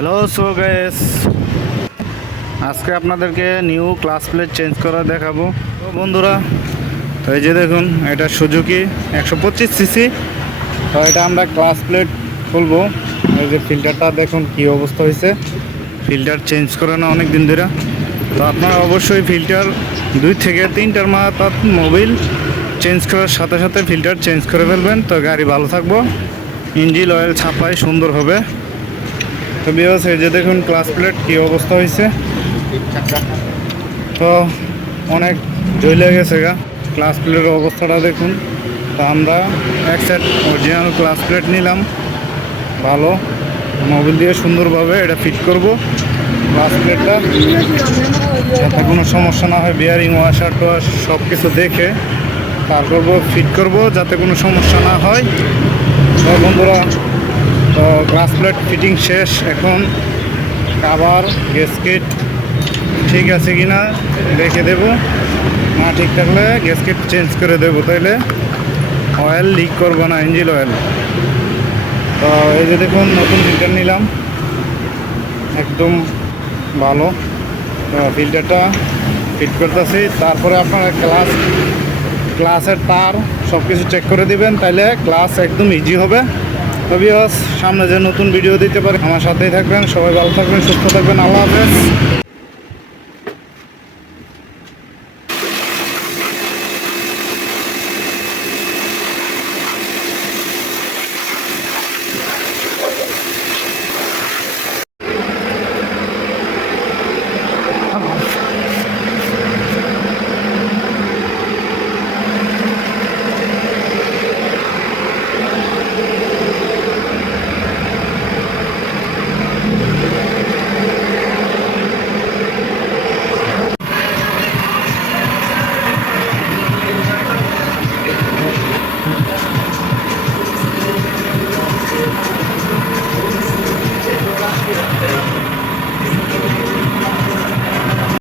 Hello so guys, আজকে আপনাদেরকে new class plate change করা দেখাবো। তো বন্ধুরা, তো এই যে দেখুন, এটা সুজুকি 125 সিসি। তো এটা আমরা ক্লাস প্লেট খুলবো। এই যে ফিল্টারটা দেখুন কি অবস্থা হয়েছে, ফিল্টার চেঞ্জ করে না অনেক দিন ধরে। তো আপনারা অবশ্যই ফিল্টার 2 থেকে 3টার মাথার মোবিল চেঞ্জ করার সাথে সাথে ফিল্টার চেঞ্জ করে ফেলবেন, তো গাড়ি ভালো থাকবো, ইঞ্জিন অয়েল ছাপাই সুন্দর হবে। তো বিকজ এই যে দেখুন ক্লাস প্লেট কী অবস্থা হয়েছে, তো অনেক জ্বলে গেছে গা ক্লাস প্লেটের অবস্থাটা দেখুন। তো আমরা এক সেট অরিজিনাল ক্লাস প্লেট নিলাম, ভালো মোবিল দিয়ে সুন্দরভাবে এটা ফিট করব ক্লাস প্লেটটা, যাতে কোনো সমস্যা না হয়। বিয়ারিং ওয়াশার টোয়াশ সব কিছু দেখে তারপর ফিট করব, যাতে কোনো সমস্যা না হয়। তো বন্ধুরা, তো গ্লাস প্লেট ফিটিং শেষ। এখন কাভার গ্যাসকেট ঠিক আছে কি না দেখে দেব, না ঠিক থাকলে গ্যাসকেট চেঞ্জ করে দেবো, তাইলে অয়েল লিক করবো না, ইঞ্জিন অয়েল। তো এই যে দেখুন নতুন ফিল্টার নিলাম, একদম ভালো। তো ফিল্টারটা ফিট করতেছি, তারপরে আপনারা ক্লাসের তার সব কিছু চেক করে দিবেন, তাইলে ক্লাস একদম ইজি হবে। তবে সামনে যে নতুন ভিডিও দিতে পারে আমার সাথেই থাকবেন। সবাই ভালো থাকবেন, সুস্থ থাকবেন। আল্লাহ হাফেজ।